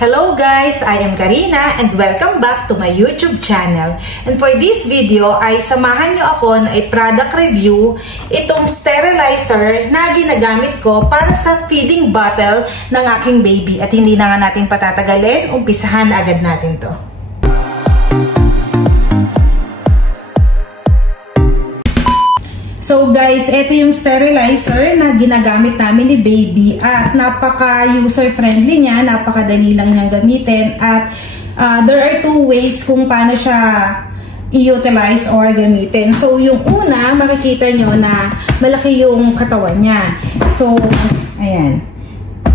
Hello guys! I am Karina and welcome back to my YouTube channel. And for this video ay samahan nyo ako na i-product review itong sterilizer na ginagamit ko para sa feeding bottle ng aking baby. At hindi na nga natin patatagalin, umpisahan na agad natin to. So guys, ito yung sterilizer na ginagamit namin ni baby at napaka-user-friendly niya, napakadali lang niyang gamitin at there are two ways kung paano siya i-utilize or gamitin. So yung una, makikita nyo na malaki yung katawan niya. So, ayan.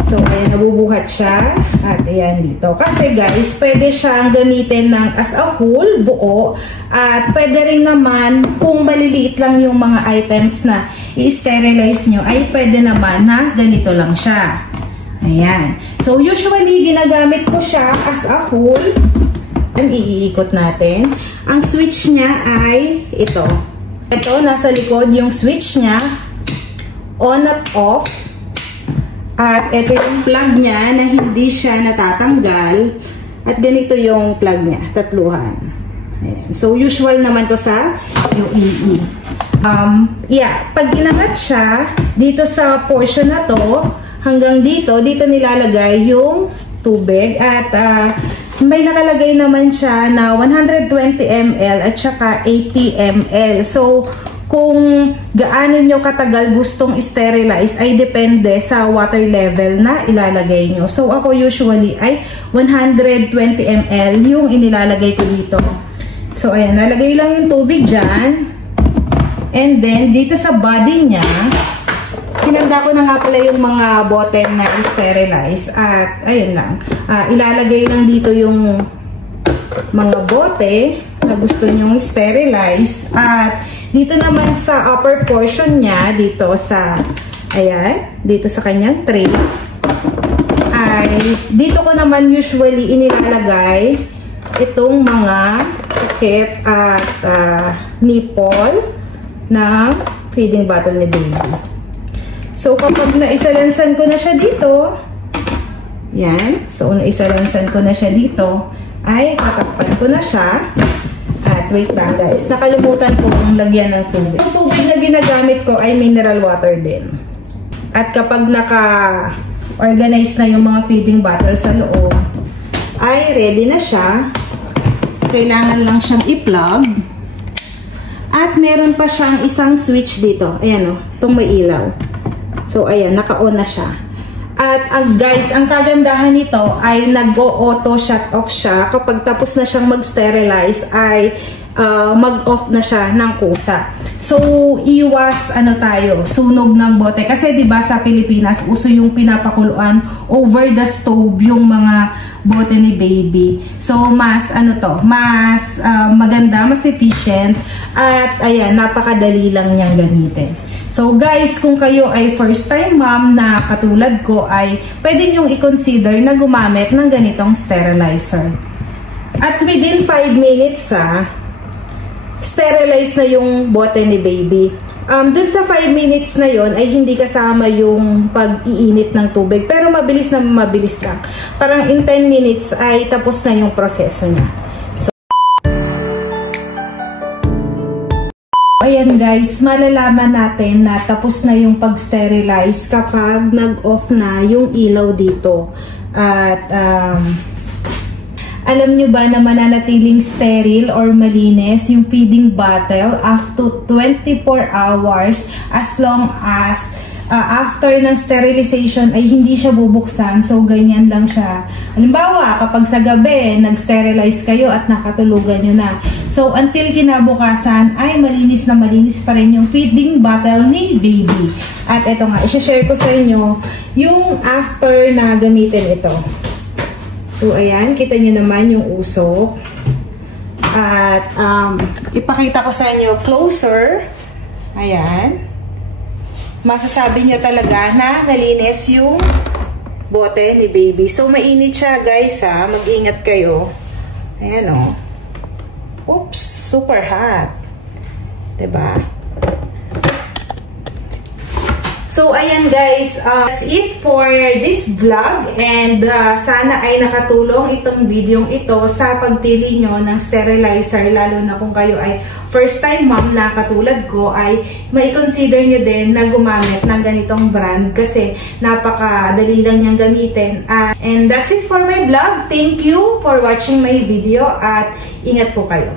So, ayan, nabubuhat siya. At ayan dito. Kasi guys, pwede siyang gamitin ng as a whole, buo. At pwede rin naman, kung maliliit lang yung mga items na i-sterilize nyo, ay pwede naman na ganito lang siya. Ayan. So, usually, ginagamit ko siya as a whole. Ayan, iikot natin. Ang switch niya ay ito. Ito, nasa likod yung switch niya. On at off. At ito yung plug niya na hindi siya natatanggal. At ganito yung plug niya, tatluhan. Ayan. So, usual naman to sa UAE. Pag inangat siya, dito sa portion na to, hanggang dito nilalagay yung tubig. At may nakalagay naman siya na 120 ml at saka 80 ml. So, kung gaano nyo katagal gustong sterilize ay depende sa water level na ilalagay nyo. So, ako usually ay 120 ml yung inilalagay ko dito. So, ayan, nalagay lang yung tubig dyan. And then, dito sa body niya, hinanda ko na nga pala yung mga bote na sterilize. At, ayun lang, ilalagay lang dito yung mga bote na gusto nyong sterilize. At, dito naman sa upper portion niya, dito sa, ayan, dito sa kanyang tray, ay, dito ko naman usually inilalagay itong mga takip at nipple ng feeding bottle ni baby. So, kapag naisalansan ko na siya dito, yan, so naisalansan ko na siya dito, ay tatakpan ko na siya. At wait lang guys, nakalimutan ko kung lagyan ng tubig. Yung tubig na ginagamit ko ay mineral water din. At kapag naka-organize na yung mga feeding bottle sa loob, ay ready na siya. Kailangan lang siyang i-plug. At meron pa siyang isang switch dito. Ayan o, itong may ilaw. So ayan, naka-on na siya. At guys, ang kagandahan nito ay nag-auto shut off siya. Kapag tapos na siyang mag-sterilize ay mag-off na siya ng kusa. So, iwas sunog ng bote. Kasi 'di ba sa Pilipinas, uso yung pinapakuluan over the stove yung mga bote ni baby. So, mas mas maganda, mas efficient at ayan, napakadali lang niyang gamitin. So guys, kung kayo ay first time mom na katulad ko ay pwede nyong i-consider na gumamit ng ganitong sterilizer. At within 5 minutes sterilize na yung bote ni baby. Dun sa 5 minutes na yon ay hindi kasama yung pag-iinit ng tubig. Pero mabilis na mabilis lang. Parang in 10 minutes ay tapos na yung proseso niya. Ayan guys, malalaman natin na tapos na yung pag-sterilize kapag nag-off na yung ilaw dito. At alam nyo ba na mananatiling sterile or malinis yung feeding bottle after 24 hours as long as after ng sterilization ay hindi siya bubuksan. So, ganyan lang siya. Halimbawa, kapag sa gabi, nag-sterilize kayo at nakatulugan nyo na. So, until kinabukasan ay malinis na malinis pa rin yung feeding bottle ni baby. At ito nga, i-share ko sa inyo yung after na gamitin ito. So, ayan, kita nyo naman yung usok. At, ipakita ko sa inyo closer. Ayan. Masasabi niya talaga na nalinis yung bote ni baby. So, mainit siya guys mag-ingat kayo. Ayan o. Oops, super hot. Diba? So, ayan guys, that's it for this vlog, and sana ay nakatulong itong video ito sa pagpili nyo ng sterilizer, lalo na kung kayo ay first time mom na katulad ko, ay mai-consider nyo din na gumamit ng ganitong brand kasi napakadali lang niyang gamitin. And that's it for my vlog. Thank you for watching my video at ingat po kayo.